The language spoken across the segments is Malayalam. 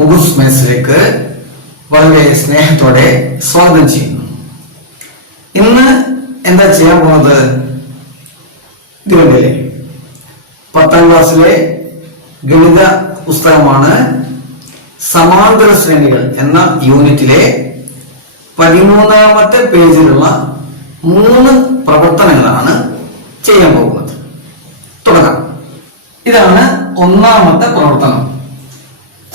മുകുസ് മെസ്സിലേക്ക് വളരെ സ്നേഹത്തോടെ സ്വാഗതം ചെയ്യുന്നു. ഇന്ന് എന്താ ചെയ്യാൻ പോകുന്നത്? ഇതിലെ 10ാം ക്ലാസ്സിലെ ഗണിത പുസ്തകമാണ്. സമാന്തര ശ്രേണികൾ എന്ന യൂണിറ്റിലെ 13ാമത്തെ പേജിലുള്ള 3 പ്രവർത്തനങ്ങളാണ് ചെയ്യാൻ പോകുന്നത്. തുടങ്ങാം. ഇതാണ് 1ാമത്തെ പ്രവർത്തനം.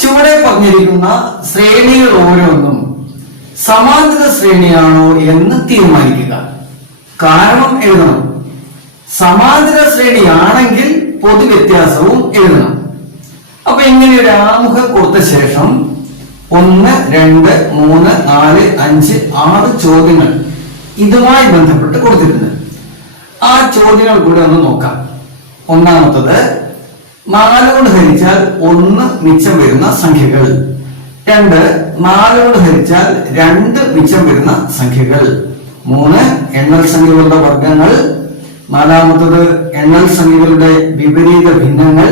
ചുവടെ പറഞ്ഞിരിക്കുന്ന ശ്രേണികൾ ഓരോന്നും സമാന്തര ശ്രേണിയാണോ എന്ന് തീരുമാനിക്കുക. കാരണം എഴുതണം. സമാന്തര ശ്രേണിയാണെങ്കിൽ പൊതുവ്യത്യാസവും എഴുതണം. അപ്പൊ ഇങ്ങനെ ഒരു ആമുഖം കൊടുത്ത ശേഷം 1, 2, 3, 4, 5, 6 ചോദ്യങ്ങൾ ഇതുമായി ബന്ധപ്പെട്ട് കൊടുത്തിട്ടുണ്ട്. ആ ചോദ്യങ്ങൾ കൂടെ ഒന്ന് നോക്കാം. ഒന്നാമത്തത്, 4 കൊണ്ട് ഹരിച്ചാൽ 1 മിച്ചം വരുന്ന സംഖ്യകൾ. 2, 4 കൊണ്ട് ഹരിച്ചാൽ 2 മിച്ചം വരുന്ന സംഖ്യകൾ. 3, എണ്ണൽ സംഖ്യകളുടെ വർഗങ്ങൾ. 4ാമത്തത്, എണ്ണൽ സംഖ്യകളുടെ വിപരീത ഭിന്നങ്ങൾ.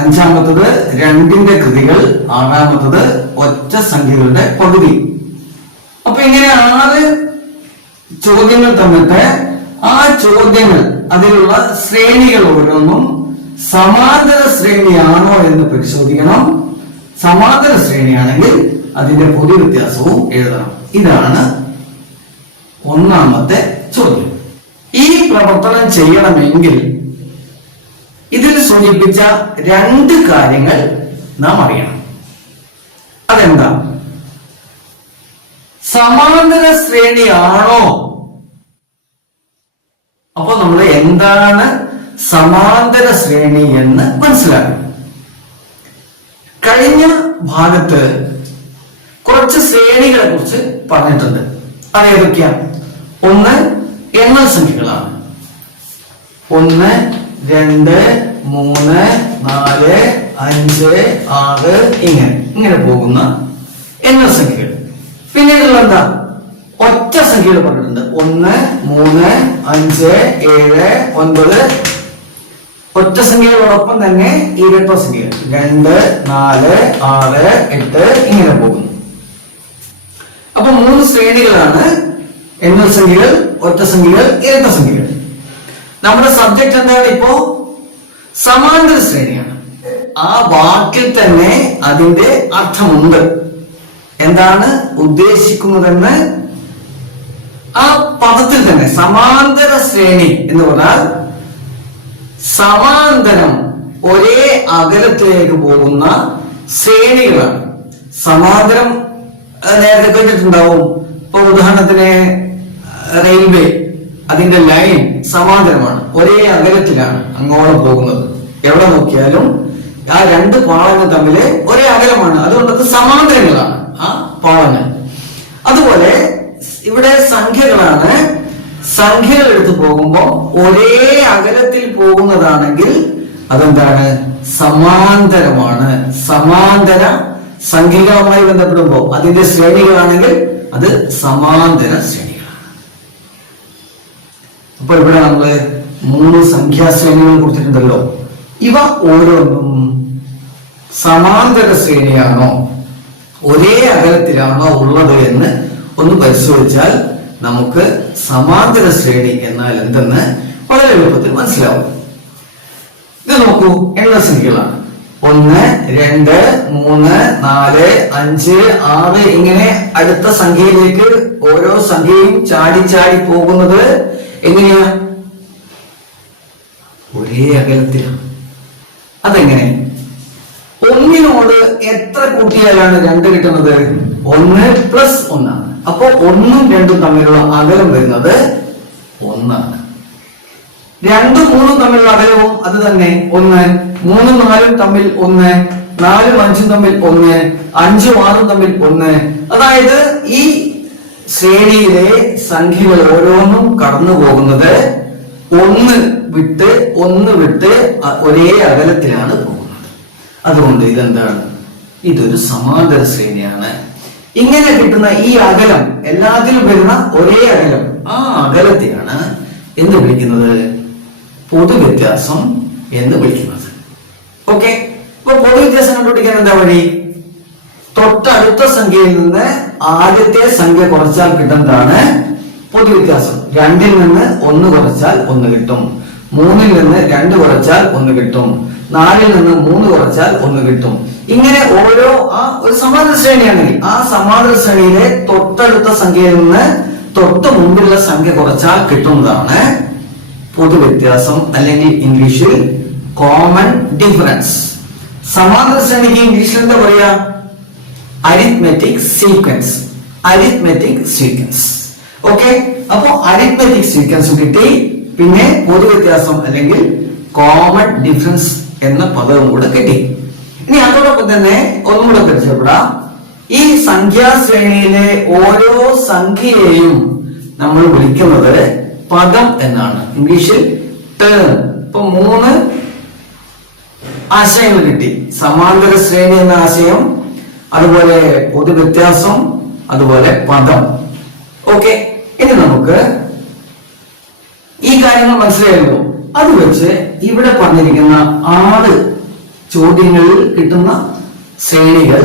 5ാമത്തത്, 2ന്റെ കൃതികൾ. 6ാമത്തത്, ഒറ്റ സംഖ്യകളുടെ പകുതി. അപ്പൊ ഇങ്ങനെ 6 ചോദ്യങ്ങൾ തന്നിട്ട് ആ ചോദ്യങ്ങൾ അതിലുള്ള ശ്രേണികൾ ഓരോന്നും സമാന്തര ശ്രേണിയാണോ എന്ന് പരിശോധിക്കണം. സമാന്തര ശ്രേണിയാണെങ്കിൽ അതിന്റെ പൊതുവ്യത്യാസവും എഴുതണം. ഇതാണ് 1ാമത്തെ ചോദ്യം. ഈ പ്രവർത്തനം ചെയ്യണമെങ്കിൽ ഇതിൽ സൂചിപ്പിച്ച 2 കാര്യങ്ങൾ നാം അറിയണം. അതെന്താ? സമാന്തര ശ്രേണിയാണോ? അപ്പൊ നമ്മൾ എന്താണ് സമാന്തര ശ്രേണി എന്ന് മനസ്സിലാക്കണം. കഴിഞ്ഞ ഭാഗത്ത് കുറച്ച് ശ്രേണികളെ കുറിച്ച് പറഞ്ഞിട്ടുണ്ട്. അതേതൊക്കെയാണ്? 1, എണ്ണൽ സംഖ്യകളാണ്. 1, 2, 3, 4, 5, 6 ഇങ്ങനെ പോകുന്ന എണ്ണൽ സംഖ്യകൾ. പിന്നീടുള്ള എന്താ? ഒറ്റ സംഖ്യകൾ പറഞ്ഞിട്ടുണ്ട്. 1, 3, 5, 7, 9 ഒറ്റ സംഖ്യകളോടൊപ്പം തന്നെ ഇരട്ട സംഖ്യകൾ 2, 4, 6, 8 ഇങ്ങനെ പോകുന്നു. അപ്പൊ 3 ശ്രേണികളാണ്: എണ്ണൽ സംഖ്യകൾ, ഒറ്റ സംഖ്യകൾ, ഇരട്ട സംഖ്യകൾ. നമ്മുടെ സബ്ജക്ട് എന്താണ്? ഇപ്പോ സമാന്തര ശ്രേണിയാണ്. ആ വാക്കിൽ തന്നെ അതിന്റെ അർത്ഥമുണ്ട്. എന്താണ് ഉദ്ദേശിക്കുന്നതെന്ന് ആ പദത്തിൽ തന്നെ. സമാന്തര ശ്രേണി എന്ന് പറഞ്ഞാൽ സമാന്തരം, ഒരേ അകലത്തിലേക്ക് പോകുന്ന ശ്രേണികളാണ്. സമാന്തരം നേരത്തെ കേട്ടിട്ടുണ്ടാവും. ഇപ്പൊ ഉദാഹരണത്തിന് റെയിൽവേ, അതിന്റെ ലൈൻ സമാന്തരമാണ്, ഒരേ അകലത്തിലാണ് അങ്ങോളം പോകുന്നത്. എവിടെ നോക്കിയാലും ആ 2 പാളങ്ങൾ തമ്മിൽ ഒരേ അകലമാണ്. അതുകൊണ്ട് അത് സമാന്തരങ്ങളാണ് ആ പാളങ്ങൾ. അതുപോലെ ഇവിടെ സംഖ്യകളാണ്. സംഖ്യകൾ എടുത്തു പോകുമ്പോൾ ഒരേ അകലത്തിൽ പോകുന്നതാണെങ്കിൽ അതെന്താണ്? സമാന്തരമാണ്. സമാന്തര സംഖ്യകളുമായി ബന്ധപ്പെടുമ്പോൾ അതിന്റെ ശ്രേണികളാണെങ്കിൽ അത് സമാന്തര ശ്രേണികളാണ്. അപ്പൊ ഇവിടെ നമ്മള് 3 സംഖ്യാശ്രേണികൾ കൊടുത്തിട്ടുണ്ടല്ലോ. ഇവ ഓരോന്നും സമാന്തര ശ്രേണിയാണോ, ഒരേ അകലത്തിലാണോ ഉള്ളത് എന്ന് ഒന്ന് പരിശോധിച്ചാൽ നമുക്ക് സമാന്തര ശ്രേണി എന്നാൽ എന്തെന്ന് വളരെ എളുപ്പത്തിൽ മനസ്സിലാവും. ഇത് നോക്കൂ, എണ്ണൽ സംഖ്യകളാണ്. 1, 2, 3, 4, 5, 6 ഇങ്ങനെ അടുത്ത സംഖ്യയിലേക്ക് ഓരോ സംഖ്യയും ചാടി ചാടി പോകുന്നത് എങ്ങനെയാ? ഒരേ അകലത്തിലാണ്. അതെങ്ങനെ? 1നോട് എത്ര കൂട്ടിയാലാണ് 2 കിട്ടുന്നത്? 1 + 1 ആണ്. അപ്പോ 1ഉം 2ഉം തമ്മിലുള്ള അകലം വരുന്നത് 1 ആണ്. 2ഉം 3ഉം തമ്മിലുള്ള അകലവും അത് തന്നെ 1. 3ഉം 4ഉം തമ്മിൽ 1, 4ഉം 5ഉം തമ്മിൽ 1, 5ഉം 6ഉം തമ്മിൽ 1. അതായത് ഈ ശ്രേണിയിലെ സംഖ്യകൾ ഓരോന്നും കടന്നു പോകുന്നത് 1 വിട്ട് ഒരേ അകലത്തിലാണ് പോകുന്നത്. അതുകൊണ്ട് ഇതെന്താണ്? ഇതൊരു സമാന്തര ശ്രേണിയാണ്. ഇങ്ങനെ കിട്ടുന്ന ഈ അകലം, എല്ലാത്തിലും വരുന്ന ഒരേ അകലം, ആ അകലത്തെയാണ് എന്ന് വിളിക്കുന്നത്? പൊതുവ്യത്യാസം എന്ന് വിളിക്കുന്നത്. ഓക്കെ. അപ്പൊ പൊതുവ്യത്യാസം കണ്ടുപിടിക്കാൻ എന്താ വഴി? തൊട്ടടുത്ത സംഖ്യയിൽ നിന്ന് ആദ്യത്തെ സംഖ്യ കുറച്ചാൽ കിട്ടുന്നതാണ് പൊതുവ്യത്യാസം. 2ൽ നിന്ന് 1 കുറച്ചാൽ 1 കിട്ടും. 3ൽ നിന്ന് 2 കുറച്ചാൽ 1 കിട്ടും. 4ൽ നിന്ന് 3 കുറച്ചാൽ 1 കിട്ടും. ഇങ്ങനെ ഓരോ ഒരു സമാന്തര ശ്രേണിയാണെങ്കിൽ ആ സമാന്തര ശ്രേണിയിലെ തൊട്ടടുത്ത സംഖ്യയിൽ നിന്ന് തൊട്ട് മുമ്പിലുള്ള സംഖ്യ കുറച്ചാൽ കിട്ടുന്നതാണ് പൊതുവ്യത്യാസം, അല്ലെങ്കിൽ ഇംഗ്ലീഷിൽ കോമൺ ഡിഫറൻസ്. സമാന്തര ശ്രേണിക്ക് ഇംഗ്ലീഷിൽ എന്താ പറയാ? Arithmetic sequence. Arithmetic sequence. Okay, അപ്പോ അരിത്മെറ്റിക് സീക്വൻസ് കിട്ടി. പിന്നെ പൊതുവ്യത്യാസം അല്ലെങ്കിൽ കോമൺ ഡിഫറൻസ് എന്ന പദവും കൂടെ കിട്ടി. ഇനി അതോടൊപ്പം തന്നെ ഒന്നും കൂടെ പരിചയപ്പെടാം. ഈ സംഖ്യാശ്രേണിയിലെ ഓരോ സംഖ്യയെയും നമ്മൾ വിളിക്കുന്നത് പദം എന്നാണ്, ഇംഗ്ലീഷിൽ ടേം. ഇപ്പൊ 3 ആശയങ്ങൾ കിട്ടി. സമാന്തര ശ്രേണി എന്ന ആശയം, അതുപോലെ പൊതുവ്യത്യാസം, അതുപോലെ പദം. ഓക്കെ, ഇനി നമുക്ക് ഈ കാര്യങ്ങൾ മനസ്സിലായല്ലോ. അത് വെച്ച് ഇവിടെ പറഞ്ഞിരിക്കുന്ന 6 ചോദ്യങ്ങളിൽ കിട്ടുന്ന ശ്രേണികൾ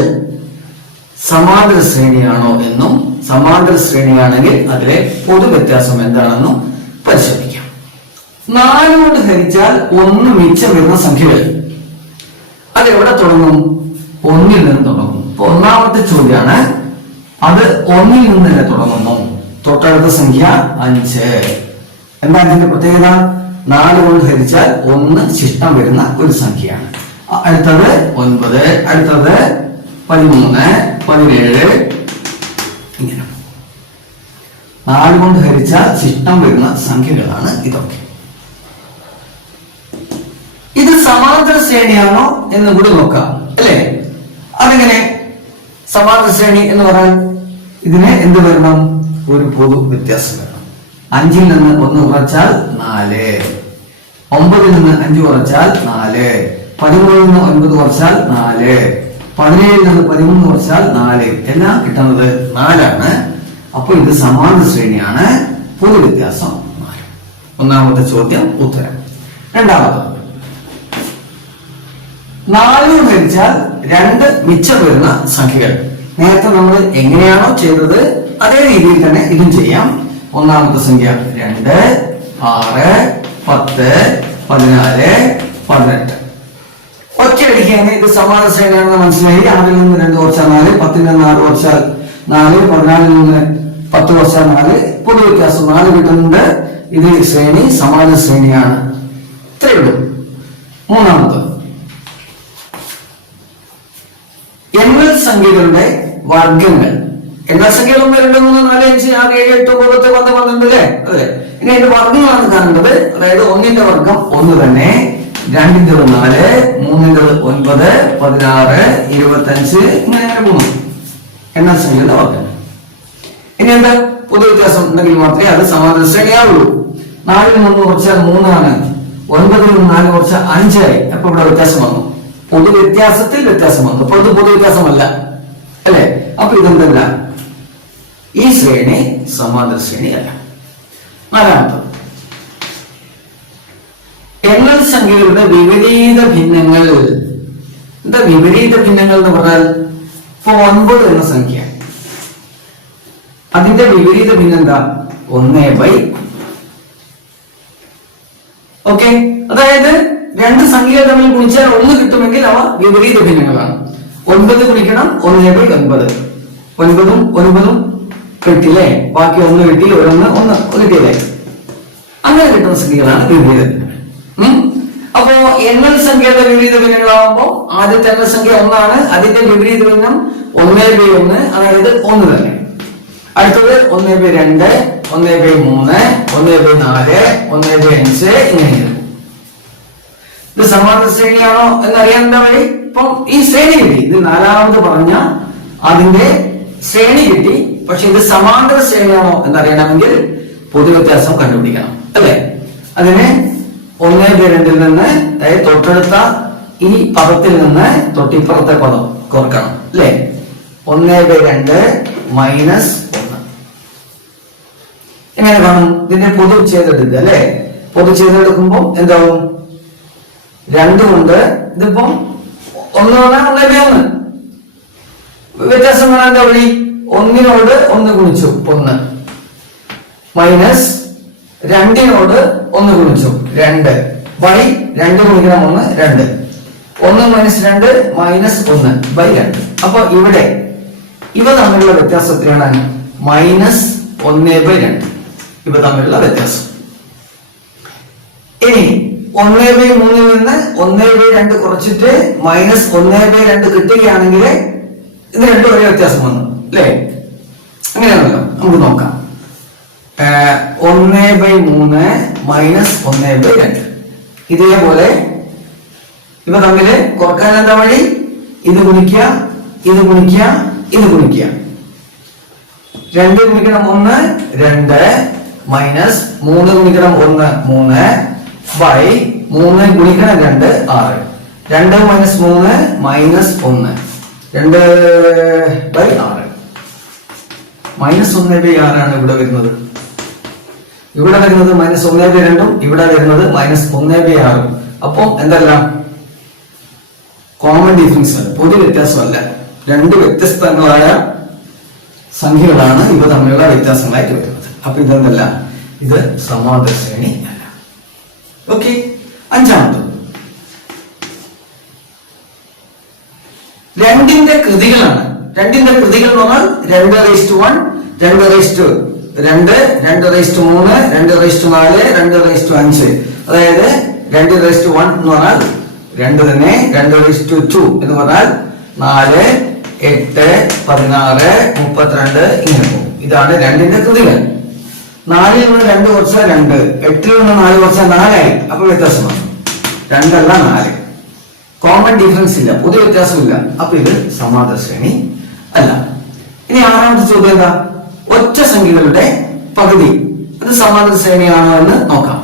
സമാന്തര ശ്രേണിയാണോ എന്നും, സമാന്തര ശ്രേണിയാണെങ്കിൽ അതിലെ പൊതുവ്യത്യാസം എന്താണെന്നും പരിശോധിക്കാം. 4 കൊണ്ട് ഹരിച്ചാൽ 1 മിച്ചം വരുന്ന സംഖ്യകൾ അതെവിടെ തുടങ്ങും? 1ൽ നിന്ന് തുടങ്ങും. ഇപ്പൊ ഒന്നാമത്തെ ചോദ്യമാണ്, അത് 1ൽ നിന്ന് തന്നെ തുടങ്ങുന്നു. തൊട്ടടുത്ത സംഖ്യ 5. എന്താ അതിന്റെ പ്രത്യേകത? 4 കൊണ്ട് ഹരിച്ചാൽ 1 ശിഷ്ടം വരുന്ന ഒരു സംഖ്യയാണ്. അടുത്തത് 9, അടുത്തത് 13, 17, ഇങ്ങനെ 4 കൊണ്ട് ഹരിച്ചാൽ ശിഷ്ടം വരുന്ന സംഖ്യകളാണ് ഇതൊക്കെ. ഇത് സമാന്തര ശ്രേണിയാണോ എന്ന് കൂടി നോക്കാം, അല്ലേ? അതെങ്ങനെ സമാന്തര ശ്രേണി എന്ന് പറയാൻ? ഇതിന് എന്ത് വരണം? ഒരു പൊതു വ്യത്യാസം വേണം. 5ൽ നിന്ന് 1 കുറച്ചാൽ 4, 9ൽ നിന്ന് 5 കുറച്ചാൽ 4, 13ൽ നിന്ന് 9 കുറച്ചാൽ 4, 17ൽ നിന്ന് 13 കുറച്ചാൽ 4, എല്ലാം കിട്ടുന്നത് 4 ആണ്. അപ്പൊ ഇത് സമാന്തര ശ്രേണിയാണ്. പൊതുവ്യത്യാസം 4. ഒന്നാമത്തെ ചോദ്യം ഉത്തരം. രണ്ടാമത്, 4 കൊണ്ട് ഹരിച്ചാൽ 2 മിച്ചം വരുന്ന സംഖ്യകൾ. നേരത്തെ നമ്മൾ എങ്ങനെയാണോ ചെയ്തത് അതേ രീതിയിൽ തന്നെ ഇതും ചെയ്യാം. ഒന്നാമത്തെ സംഖ്യ 2, 6, 10, 14, 18. ഒറ്റയടിക്കാണ് ഇത് സമാന്തര ശ്രേണിയാണെന്ന് മനസ്സിലായി. 6ൽ നിന്ന് 2 കുറച്ചാൽ 4, 10ൽ നിന്ന് 6 കുറച്ചാൽ 4, 14ൽ നിന്ന് 10 കുറച്ചാൽ 4, പൊതുവ്യത്യാസം 4 കിട്ടുന്നുണ്ട്. ഇത് ശ്രേണി സമാന്തര ശ്രേണിയാണ്. ഇത്രയേ ഉള്ളൂ. മൂന്നാമത്, എണ്ണൽ സംഖ്യകളുടെ വർഗങ്ങൾ. എണ്ണൽ സംഖ്യകൾ 1, 2, 3, 4, 5, 6, 7, 8, 9, 10, 12 അല്ലേ? അതെ. ഇനി അതിന്റെ വർഗങ്ങളാണ് കാണേണ്ടത്. അതായത് 1ന്റെ വർഗം 1 തന്നെ, 2ന്റെ 4, 3ന്റെ 9, 16, 25, ഇങ്ങനെ പോകുന്നു എണ്ണൽ സംഖ്യകളുടെ വർഗങ്ങൾ. ഇനി എന്താ പൊതുവ്യത്യാസം ഉണ്ടെങ്കിൽ മാത്രമേ അത് സമാന്തര ശ്രേണിയാവുള്ളൂ. 4ൽ നിന്ന് 1 കുറച്ചാൽ 3 ആണ്, 9ൽ നിന്ന് 4 കുറച്ചാൽ 5 ആയി. അപ്പൊ ഇവിടെ വ്യത്യാസം വന്നു. പൊതുവ്യത്യാസത്തിൽ വ്യത്യാസം വന്നു. അപ്പൊ ഇത് പൊതുവ്യത്യാസമല്ല, അല്ലെ? അപ്പൊ ഇതെന്തല്ല, ഈ ശ്രേണി സമാന്തര ശ്രേണിയല്ല. നാലാമത്തത്, എണ്ണൽ സംഖ്യകളുടെ വിപരീത ഭിന്നങ്ങൾ. എന്താ വിപരീത ഭിന്നങ്ങൾ എന്ന് പറഞ്ഞാൽ? ഇപ്പൊ 9 എന്ന സംഖ്യ, അതിന്റെ വിപരീത ഭിന്നം എന്താ? 1/. ഓക്കെ, അതായത് 2 സംഖ്യകൾ തമ്മിൽ ഗുണിച്ചാൽ 1 കിട്ടുമെങ്കിൽ അവ വിപരീത ഭിന്നങ്ങളാണ്. 9 ഗുണിക്കണം 1/9. 9ഉം 9ഉം കിട്ടില്ലേ? ബാക്കി 1 കിട്ടി, 1 കിട്ടിയല്ലേ? അങ്ങനെ കിട്ടുന്ന സംഖ്യകളാണ് വിപരീത ഭിന്നങ്ങൾ. അപ്പോ എണ്ണൽ സംഖ്യയുടെ വിപരീത ഭിന്നങ്ങളാവുമ്പോ ആദ്യത്തെ എണ്ണൽ സംഖ്യ 1 ആണ്, അതിന്റെ വിപരീത ഭിന്നം 1/1, അതായത് 1 തന്നെ. അടുത്തത് 1/2, 1/3, 1/4, 1/5, ഇങ്ങനെയാണ്. ഇത് സമാന്തര ശ്രേണിയാണോ എന്നറിയാൻ എന്താ വഴി? ഇപ്പം ഈ ശ്രേണി കിട്ടി. ഇത് നാലാമത് പറഞ്ഞ അതിന്റെ ശ്രേണി കിട്ടി. പക്ഷെ ഇത് സമാന്തര ശ്രേണിയാണോ എന്നറിയണമെങ്കിൽ പൊതുവ്യത്യാസം കണ്ടുപിടിക്കണം, അല്ലെ? അതിന് 1/2 നിന്ന്, അതായത് തൊട്ടടുത്ത ഈ പദത്തിൽ നിന്ന് തൊട്ടിപ്പുറത്തെ പദം കുറക്കണം, അല്ലെ? 1/2 മൈനസ് 1. എങ്ങനെ കാണും? ഇതിന്റെ പൊതു ചെയ്തെടുക്കുക, അല്ലെ? പൊതു ചെയ്തെടുക്കുമ്പോൾ എന്താവും? 2 കൊണ്ട് ഇതിപ്പം 1 1/1. വ്യത്യാസം വരാൻ എന്താ വഴി? ഒന്നിനോട് ഒന്ന് ഗുണിച്ചു 1 മൈനസ് രണ്ടിനോട് ഒന്ന് ഗുണിച്ചു 2 ബൈ 2 ഗുണിക്കണം 1 2 1 മൈനസ് 2 മൈനസ് 1 ബൈ 2. അപ്പൊ ഇവിടെ ഇവ തമ്മിലുള്ള വ്യത്യാസത്തിലാണ് -1/2 ഇവ തമ്മിലുള്ള വ്യത്യാസം. ഇനി 1/3 നിന്ന് 1/2 കുറച്ചിട്ട് -1/2 കിട്ടുകയാണെങ്കിൽ ഇത് രണ്ടും ഒരേ വ്യത്യാസം വന്നു അല്ലേ? അങ്ങനെയാണല്ലോ. നമുക്ക് നോക്കാം. 1/3 മൈനസ് 1/2 ഇതേപോലെ ഇവ തമ്മിൽ കുറക്കാൻ എന്താ വഴി? ഇത് ഗുണിക്കുക, ഇത് ഗുണിക്കുക, ഇത് ഗുണിക്കുക. 2 ഗുണിക്കണം 1 2 മൈനസ് 3 ഗുണിക്കണം 1 3 ബൈ 3 ഗുണിക്കണം 2 6 2 മൈനസ് 3 മൈനസ് 1 2 ബൈ 6 -1/6 ആണ് ഇവിടെ വരുന്നത്. ഇവിടെ വരുന്നത് -1/2 ഇവിടെ വരുന്നത് -1/6. അപ്പൊ എന്തല്ല? കോമൺ ഡിഫറൻസ് ആണ്, പൊതു വ്യത്യാസമല്ല. രണ്ട് വ്യത്യസ്തങ്ങളായ സംഖ്യകളാണ് ഇവ തമ്മിലുള്ള വ്യത്യാസങ്ങളായിട്ട് വരുന്നത്. അപ്പൊ ഇതെന്തല്ല? ഇത് സമാന്തര ശ്രേണി അല്ല. ഓക്കെ. അഞ്ചാമത് രണ്ടിന്റെ കൃതികളാണ്. രണ്ടിന്റെ കൃതികൾ എന്ന് പറഞ്ഞാൽ 2:1 2:2 2:3 2:4 2:5. അതായത് 2:1 എന്ന് പറഞ്ഞാൽ 2 തന്നെ, 2:2 എന്ന് പറഞ്ഞാൽ 4 8 16 32 ഇങ്ങനെ പോകും. ഇതാണ് രണ്ടിന്റെ കൃതികൾ. 4ൽ നിന്ന് 2 കുറച്ചാൽ 2, 8ൽ നിന്ന് 4 കുറച്ചാൽ 4 ആയി. അപ്പൊ വ്യത്യാസമാണ്. 2 അല്ല 4. കോമൺ ഡിഫറൻസ് ഇല്ല, പൊതു വ്യത്യാസമില്ല. അപ്പൊ ഇത് സമാന്തര ശ്രേണി അല്ല. ഇനി ആറാമത്തെ ചോദ്യം എന്താ? ഒറ്റ സംഖ്യകളുടെ പകുതി ഇത് സമാന്തര ശ്രേണിയാണോ എന്ന് നോക്കാം.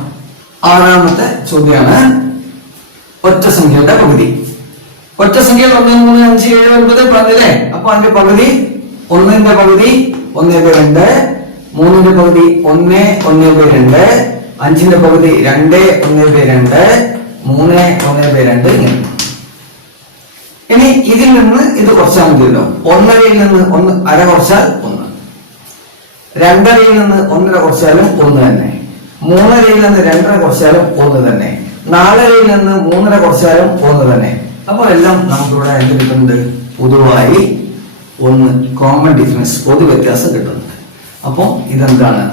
ആറാമത്തെ ചോദ്യമാണ് ഒറ്റ സംഖ്യയുടെ പകുതി. ഒറ്റ സംഖ്യ 1 3 5 7 9 പറഞ്ഞില്ലേ? അപ്പൊ അതിന്റെ പകുതി 1ന്റെ പകുതി 1/2, 3ന്റെ പകുതി 1 1/2, 5ന്റെ പകുതി 2 1/2, 3 1/2 ഇങ്ങനെ. ഇനി ഇതിൽ നിന്ന് ഇത് കുറച്ചാൽ മതിയല്ലോ. 1/2 നിന്ന് 1/2 കുറച്ചാൽ 1, 2/2 നിന്ന് 1/2 കുറച്ചാലും 1 തന്നെ, 3/2 നിന്ന് 2/2 കുറച്ചാലും 1 തന്നെ, 4/2 നിന്ന് 3/2 കുറച്ചാലും 1 തന്നെ. അപ്പൊ എല്ലാം നമുക്കിവിടെ എന്ത് കിട്ടുന്നുണ്ട്? പൊതുവായി 1 കോമൺ ഡിഫറൻസ്, പൊതു വ്യത്യാസം കിട്ടുന്നുണ്ട്. അപ്പൊ ഇതെന്താണ്?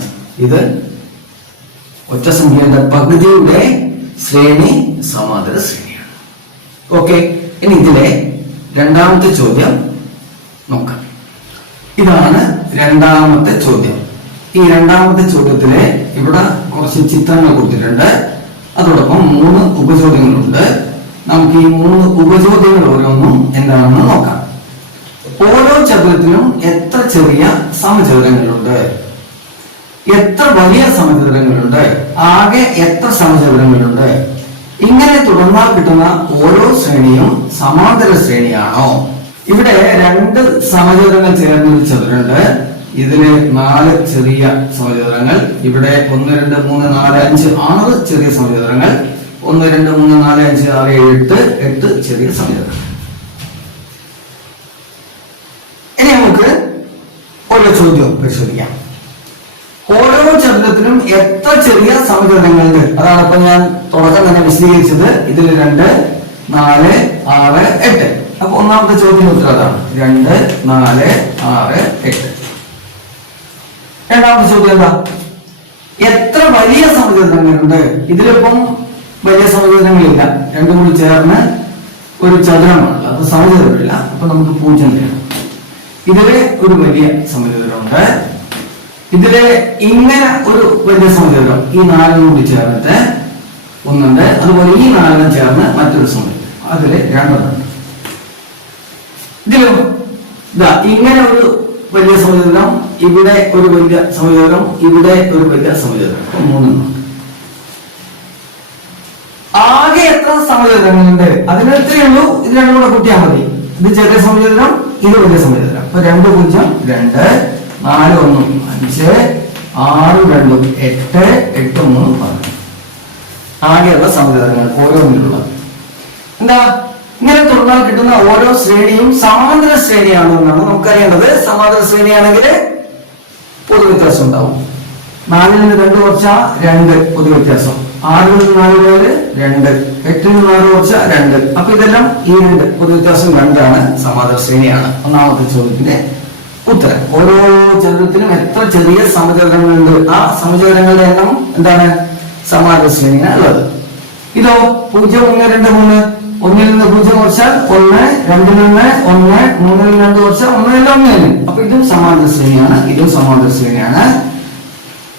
ഇത് ഒറ്റ സംഖ്യയുടെ പകുതിയുടെ ശ്രേണി സമാന്തര ശ്രേണിയാണ്. ഓക്കെ. ഇനി ഇതിലെ രണ്ടാമത്തെ ചോദ്യം നോക്കാം. ഇതാണ് രണ്ടാമത്തെ ചോദ്യം. ഈ രണ്ടാമത്തെ ചോദ്യത്തിലെ ഇവിടെ കുറച്ച് ചിത്രങ്ങൾ കൊടുത്തിട്ടുണ്ട്. അതോടൊപ്പം 3 ഉപചോദ്യങ്ങളുണ്ട്. നമുക്ക് ഈ 3 ഉപചോദ്യങ്ങൾ ഓരോന്നും എന്താണെന്ന് നോക്കാം. ഓരോ ചതുരത്തിനും എത്ര ചെറിയ സമചതുരങ്ങളുണ്ട്? എത്ര വലിയ സമചതുരങ്ങളുണ്ട്? ആകെ എത്ര സമചതുരങ്ങളുണ്ട്? ഇങ്ങനെ തുടർന്നാൽ കിട്ടുന്ന ഓരോ ശ്രേണിയും സമാന്തര ശ്രേണിയാണോ? ഇവിടെ 2 സമചതുരങ്ങൾ ചേർന്നൊരു ചതുരമുണ്ട്. ഇതില് 4 ചെറിയ സമചതുരങ്ങൾ. ഇവിടെ 1 2 3 4 5 6 ചെറിയ സമചതുരങ്ങൾ. 1 2 3 4 5 6 7 8 ചെറിയ സമചതുരങ്ങൾ. ഇനി നമുക്ക് ഓരോ ചോദ്യവും പരിശോധിക്കാം. ഓരോ ചതുരത്തിനും എത്ര ചെറിയ സമചതുരങ്ങളുണ്ട്? അതാണ് ഇപ്പൊ ഞാൻ തുടക്കം തന്നെ വിശദീകരിച്ചത്. ഇതിൽ 2 4 6 8. അപ്പൊ ഒന്നാമത്തെ ചോദ്യം ഉത്തരം അതാണ്. 2 4 6 8. രണ്ടാമത്തെ ചോദ്യം എന്താ? എത്ര വലിയ സമചതുരങ്ങളുണ്ട്? ഇതിലിപ്പം വലിയ സമചതുരങ്ങളില്ല, രണ്ടും കൂടി ചേർന്ന് ഒരു ചതുരമാണ്. അപ്പൊ സമചതുരമില്ല. അപ്പൊ നമുക്ക് 0 തരാം. ഇതില് ഒരു വലിയ സമചതുരമുണ്ട്. ഇതില് ഇങ്ങനെ ഒരു വലിയ സമചതുരം ഈ 4 കൂടി ചേർന്നിട്ട് ഒന്നുണ്ട്. അതുപോലെ ഈ 4 ചേർന്ന് മറ്റൊരു സമചതുരം, അതില് 2 ഉണ്ട്. ഇതിലും ഇങ്ങനെ ഒരു വലിയ സമചതുരം, ഇവിടെ ഒരു വലിയ സമചതുരം, ഇവിടെ ഒരു വലിയ സമചതുരം, 3. ആകെ എത്ര സമചതുരങ്ങളുണ്ട്? അതിന് എത്രയേ ഉള്ളൂ? ഇത് രണ്ടും കൂടെ കൂട്ടിയാൽ മതി. ഇത് ചെറിയ സമചതുരം, ഇത് വലിയ സമചതുരം. അപ്പൊ 2 0 2 4 1 5 6 2 8 8 3 10. ആകെയുള്ള സമചതുരങ്ങൾ ഓരോന്നിലുള്ള എന്താ? ഇങ്ങനെ തുറന്നാൽ കിട്ടുന്ന ഓരോ ശ്രേണിയും സമാന്തര ശ്രേണിയാണ് എന്നാണ് നമുക്കറിയേണ്ടത്. സമാന്തര ശ്രേണിയാണെങ്കിൽ പൊതുവ്യത്യാസം ഉണ്ടാവും. 4ൽ നിന്ന് 2 കുറച്ചാൽ 2 പൊതുവ്യത്യാസം, 6ൽ നിന്ന് 4 പോയാല് 2, 8ൽ നിന്ന് 4 കുറച്ചാൽ 2. അപ്പൊ ഇതെല്ലാം ഈ 2 പൊതുവ്യത്യാസം 2 ആണ്, സമാന്തര ശ്രേണിയാണ്. ഒന്നാമത്തെ ചോദ്യത്തിന്റെ ഉത്തരം. ഓരോ ചതുരത്തിനും എത്ര ചെറിയ സമചതുരങ്ങളുണ്ട്, ആ സമചതുരങ്ങളുടെ എണ്ണം എന്താണ്? സമാന്തര ശ്രേണിയാണ് ഉള്ളത്. ഇതോ 0, 1, 2, 3. 1ൽ നിന്ന് 0 കുറച്ചാൽ 1, 2ൽ നിന്ന് 1, 3ൽ നിന്ന് 2 കുറച്ചാൽ 1, എല്ലാം 1. അപ്പൊ ഇതും സമാന്തര ശ്രേണിയാണ്, ഇതും സമാന്തര ശ്രേണിയാണ്.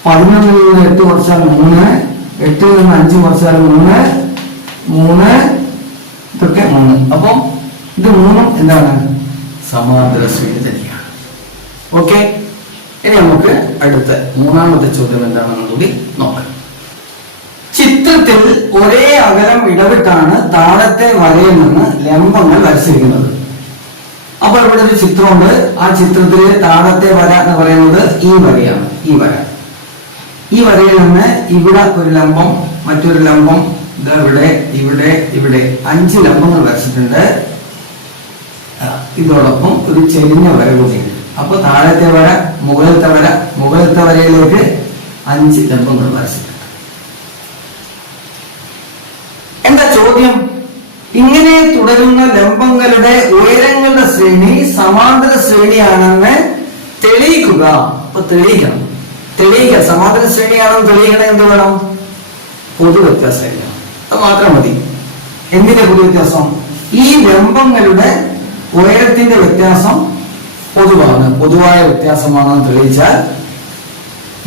11ൽ നിന്ന് 8 കുറച്ചാൽ 3, 8ൽ നിന്ന് 5 കുറച്ചാൽ 3, 3 ഇതൊക്കെ 3. അപ്പൊ ഇത് 3 എന്താണ്? സമാന്തര ശ്രേണി തന്നെയാണ്. ഓക്കെ, ഇനി നമുക്ക് അടുത്ത മൂന്നാമത്തെ ചോദ്യം എന്താണെന്ന് കൂടി നോക്കാം. ചിത്രത്തിൽ ഒരേ അകലം ഇടവിട്ടാണ് താഴത്തെ വരയിൽ നിന്ന് ലംബങ്ങൾ വരച്ചിരിക്കുന്നത്. അപ്പൊ ഇവിടെ ഒരു ചിത്രമുണ്ട്. ആ ചിത്രത്തിലെ താഴത്തെ വര എന്ന് പറയുന്നത് ഈ വരയാണ്. ഈ വരയിൽ നിന്ന് ഇവിടെ ഒരു ലംബം, മറ്റൊരു ലംബം, ഇവിടെ, ഇവിടെ, ഇവിടെ 5 ലംബങ്ങൾ വരച്ചിട്ടുണ്ട്. ഇതോടൊപ്പം ഒരു ചെരിഞ്ഞ വര കൂടിയുണ്ട്. അപ്പൊ താഴത്തെ വര, മുകളിലത്തെ വര, മുകളിലത്തെ വരയിലേക്ക് 5 ലംബങ്ങൾ വരച്ചിട്ടുണ്ട്. എന്താ ചോദ്യം? ഇങ്ങനെ തുടരുന്ന ലംബങ്ങളുടെ ഉയരങ്ങളുടെ ശ്രേണി സമാന്തര ശ്രേണിയാണെന്ന് തെളിയിക്കുക. അപ്പൊ തെളിയിക്കണം. സമാന്തര ശ്രേണിയാണെന്ന് തെളിയിക്കണം. എന്ത് വേണം? പൊതുവ്യത്യാസം. അത് മാത്രം മതി. എന്തിന്റെ പൊതുവ്യത്യാസം? ഈ ലംബങ്ങളുടെ ഉയരത്തിന്റെ വ്യത്യാസം പൊതുവായ വ്യത്യാസമാണെന്ന് തെളിയിച്ചാൽ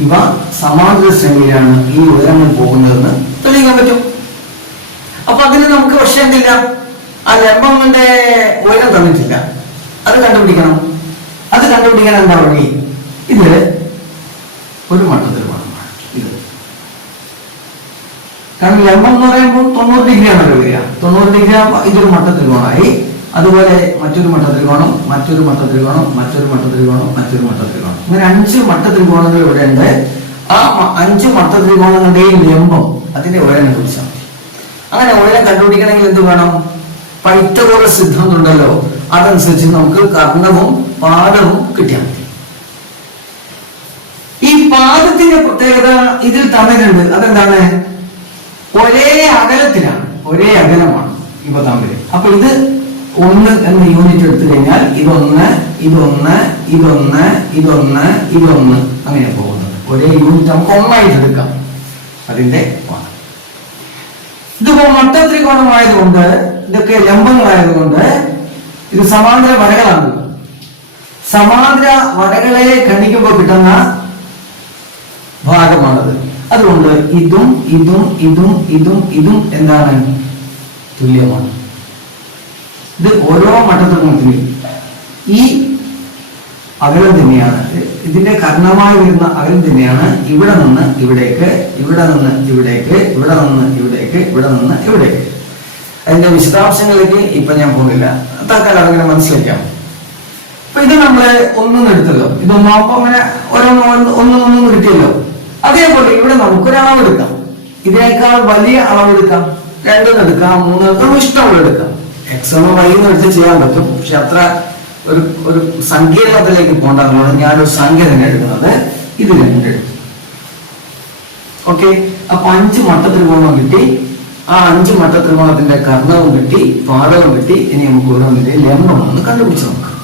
ഇവ സമാന്തര ശ്രേണിയിലാണ് ഈ ഉയരങ്ങൾ പോകുന്നതെന്ന് തെളിയിക്കാൻ പറ്റും. അപ്പൊ അതിന് നമുക്ക് പക്ഷെ എന്തില്ല, ആ ലംബങ്ങളുടെ ഉയരം തന്നിട്ടില്ല. അത് കണ്ടുപിടിക്കണം. അത് കണ്ടുപിടിക്കാൻ എന്താ വഴി? ഇത് ഒരു മട്ടത്രികോണമാണ്. ഇത് കാരണം ലംബം എന്ന് പറയുമ്പോൾ 90 ഡിഗ്രിയാണല്ലോ വരിക. 90 ഡിഗ്രി ആകുമ്പോൾ ഇതൊരു മട്ടത്രികോണമായി. അതുപോലെ മറ്റൊരു മട്ടത്രികോണം, മറ്റൊരു മട്ടത്രികോണം, മറ്റൊരു മട്ടത്രികോണം, മറ്റൊരു മട്ടത്രികോണം. ഇങ്ങനെ 5 മട്ടത്രികോണങ്ങൾ ഇവിടെ ഉണ്ട്. ആ 5 മട്ടത്രികോണങ്ങളുടെയും ലംബം, അതിന്റെ ഉയരം കുറിച്ചാണ്. അങ്ങനെ ഉയരം കണ്ടുപിടിക്കണമെങ്കിൽ എന്ത് വേണം? പൈത്തഗോറസ് സിദ്ധാന്തം ഉണ്ടല്ലോ, അതനുസരിച്ച് നമുക്ക് കർണവും പാദവും കിട്ടിയാൽ മതി. ഈ പാദത്തിന്റെ പ്രത്യേകത ഇതിൽ തന്നിട്ടുണ്ട്. അതെന്താണ്? ഒരേ അകലമാണ് ഇവ തമ്മിൽ. അപ്പൊ ഇത് 1 എന്ന യൂണിറ്റ് എടുത്തു കഴിഞ്ഞാൽ ഇതൊന്ന്, അങ്ങനെ പോകുന്നത്. ഒരേ യൂണിറ്റ് നമുക്ക് ഒന്നായിട്ട് എടുക്കാം. അതിന്റെ ഇതിപ്പോ മട്ടത്രികോണമായതുകൊണ്ട്, ഇതൊക്കെ ലംബങ്ങളായതുകൊണ്ട് ഇത് സമാന്തര വരകളാണ്. സമാന്തര വരകളെ ഖണ്ഡിക്കുമ്പോൾ കിട്ടുന്ന ഭാഗമാണത്. അതുകൊണ്ട് ഇതും എന്താണ്? തുല്യമാണ്. ഇത് ഓരോ മട്ടത്രികോണത്തിനും ഈ അകലം തന്നെയാണ്. ഇതിന്റെ കർണമായി വരുന്ന അകലം തന്നെയാണ് ഇവിടെ നിന്ന് ഇവിടേക്ക്, ഇവിടെ നിന്ന് ഇവിടേക്ക്, ഇവിടെ നിന്ന് ഇവിടേക്ക്, ഇവിടെ നിന്ന് ഇവിടേക്ക്. അതിന്റെ വിശദാംശങ്ങളിലേക്ക് ഇപ്പൊ ഞാൻ പോകുന്നില്ല. തൽക്കാലം അതങ്ങനെ മനസ്സിലാക്കാം. അപ്പൊ ഇത് നമ്മള് ഒന്നും എടുത്തല്ലോ. ഇതൊന്നാകുമ്പോ അങ്ങനെ ഒന്നും കിട്ടിയല്ലോ. അതേപോലെ ഇവിടെ നമുക്കൊരു അളവെടുക്കാം. ഇതിനേക്കാൾ വലിയ അളവെടുക്കാം. 2 എടുക്കാം, 3 എടുക്കാം, ഇഷ്ടമുള്ള എടുക്കാം. എക്സോണോ വൈന്ന് എടുത്ത് ചെയ്യാൻ പറ്റും. പക്ഷെ അത്ര ഒരു സങ്കീർണത്തിലേക്ക് പോകേണ്ടതാണ്. ഞാനൊരു സംഖ്യ തന്നെ എടുക്കുന്നത്. ഇത് 2 എടുക്കും. ഓക്കെ, അപ്പൊ 5 മട്ടത്രികോണം കിട്ടി. ആ 5 മട്ടത്രികോണത്തിന്റെ കർണവും കിട്ടി, പാദവും കിട്ടി. ഇനി നമുക്ക് ഓരോന്നിന്റെ ലംബം ഒന്ന് കണ്ടുപിടിച്ച് നോക്കാം.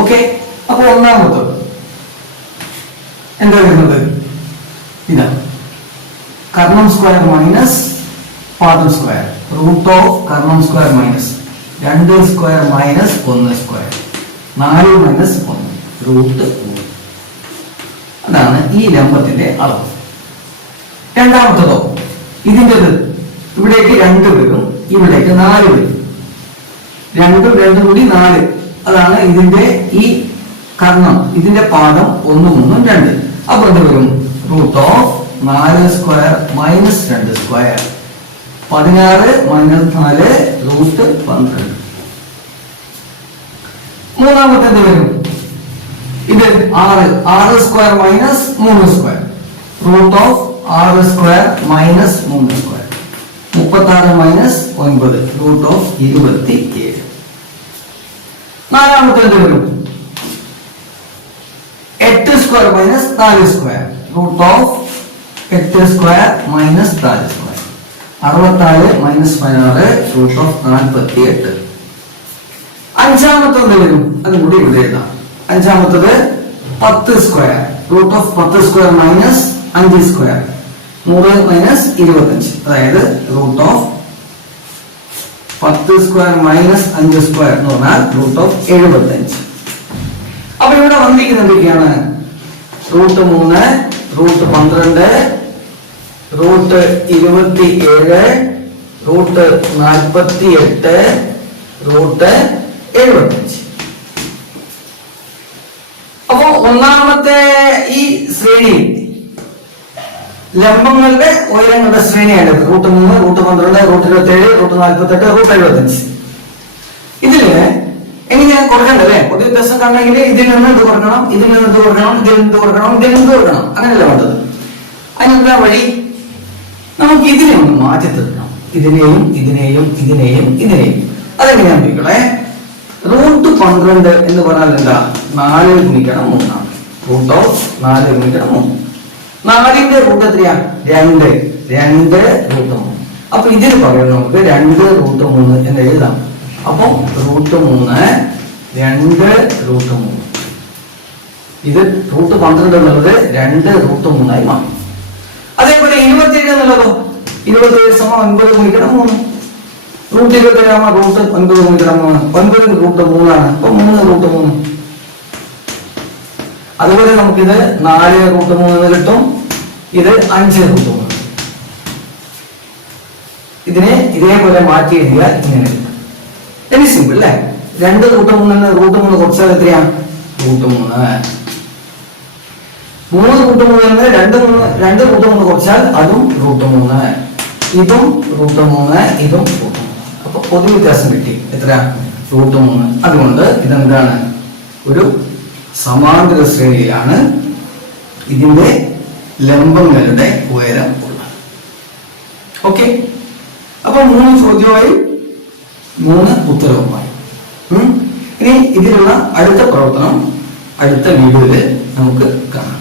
ഓക്കെ, അപ്പൊ ഒന്നാമത്തെ എന്താ വരുന്നത്? ഇതാ കർണം സ്ക്വയർ മൈനസ് പാദം സ്ക്വയർ, റൂട്ട് ഓഫ് കർണം square minus 2 square minus 1 square, 4 മൈനസ് 1 റൂട്ട് 3. അതാണ് ഈ ലംബത്തിന്റെ അളവ്. രണ്ടാമത്തതോ ഇതിൻ്റെത് ഇവിടേക്ക് 2 വരും, ഇവിടേക്ക് 4 വരും. 2 കൂടി 4. അതാണ് ഇതിന്റെ ഈ കർണം. ഇതിന്റെ പാദം 1, 3, 2. അപ്പൊ എന്ത് വരും? Root of 4 square minus 2 square, 16 minus 4 root 12. മൂന്നാമത്തെ എന്ത് വരും? ഇത് 6 square minus 3 square, root of 6 square minus 3 square, 36 minus 9 root of 27. നാലാമത്തെ എന്ത് വരും? 8 square minus 4 square. Root of 8 square minus 4 square. 64 minus 16 root of 48. അഞ്ചാമത്തെ എന്ത് വരും? അത് കൂടി ഇവിടെ എഴുതാം. അഞ്ചാമത്തത് 10 square. Root of 10 square minus 5 square. 100 minus 25. അതായത് root of 10 square minus 5 square എന്ന് പറഞ്ഞാൽ റൂട്ട് ഓഫ് 75. അപ്പൊ ഇവിടെ വന്നിരിക്കുന്നത് എന്തൊക്കെയാണ്? Root 3, root 12, root 27, root 48, root 75. അപ്പോ ഒന്നാമത്തെ ഈ ശ്രേണി ലംബങ്ങളുടെ ഉയരങ്ങളുടെ ശ്രേണിയാണ് root 3, root 12, root 27, root 48, root 75. ഇതില് എങ്ങനെയാ കുറക്കണ്ടല്ലേ? ഒരു വ്യത്യാസം കണ്ടെങ്കിൽ ഇതിൽ നിന്ന് എന്ത് കുറക്കണം, ഇതിൽ നിന്ന് എന്ത് കുറക്കണം, ഇതിൽ നിന്ന് എന്ത് കുറക്കണം, ഇതിൽ നിന്ന് എന്ത് കുറക്കണം, അങ്ങനെയല്ല വേണ്ടത്. അതിനെന്താ വഴി? നമുക്ക് ഇതിനെ ഒന്ന് മാറ്റി തീർക്കണം. ഇതിനെയും ഇതിനെയും ഇതിനെയും ഇതിനെയും. അതെങ്ങനെയാ നോക്കിക്കളെ. റൂട്ട് 12 എന്ന് പറഞ്ഞാൽ എന്താ? 4 ഗുണിക്കണം 3 ആണ്. റൂട്ട് ഓഫ് 4 ഗുണിക്കണം 3. 4ന്റെ റൂട്ട് എത്രയാ? 2. 2 റൂട്ട് 3. അപ്പൊ ഇതിന് പകരം നമുക്ക് 2 റൂട്ട് 3 എന്ന് എഴുതാം. അപ്പൊ റൂട്ട് 3 2 റൂട്ട് 3. ഇത് റൂട്ട് 12 എന്നുള്ളത് 2 റൂട്ട് 3 ആയി മാറി. അതേപോലെ 27 എന്നുള്ളതോ? 27 സമം 9 ഗുണിക്കണം 3. റൂട്ട് 27 ആകുമ്പോൾ റൂട്ട് 9 ഗുണിക്കണം 3. 9 റൂട്ട് 3 ആണ്. അപ്പൊ 3 റൂട്ട് 3. അതുപോലെ നമുക്കിത് 4 റൂട്ട് 3 എന്ന് കിട്ടും. ഇത് 5 റൂട്ട് 3. ഇതിനെ ഇതേപോലെ മാറ്റി എഴുതിയാൽ ഇങ്ങനെ കിട്ടും. വെരി സിമ്പിൾ അല്ലേ? 2 റൂട്ട് 3 റൂട്ട് 3 കുറച്ചാൽ എത്രയാ? റൂട്ട് 3. 3 റൂട്ട് 3 2 റൂട്ട് 3 കുറച്ചാൽ അതും റൂട്ട് 3. ഇതും റൂട്ട് 3, ഇതും റൂട്ട് 3. അപ്പൊ പൊതു വ്യത്യാസം കിട്ടി. എത്ര? റൂട്ട് 3. അതുകൊണ്ട് ഇതെന്താണ്? ഒരു സമാന്തര ശ്രേണിയിലാണ് ഇതിന്റെ ലംബങ്ങളുടെ ഉയരം ഉള്ളത്. ഓക്കെ. അപ്പൊ 3 ചോദ്യമായി 3 ഉത്തരവുമായി. ഇനി ഇതിലുള്ള അടുത്ത പ്രവർത്തനം അടുത്ത വീഡിയോയിൽ നമുക്ക് കാണാം.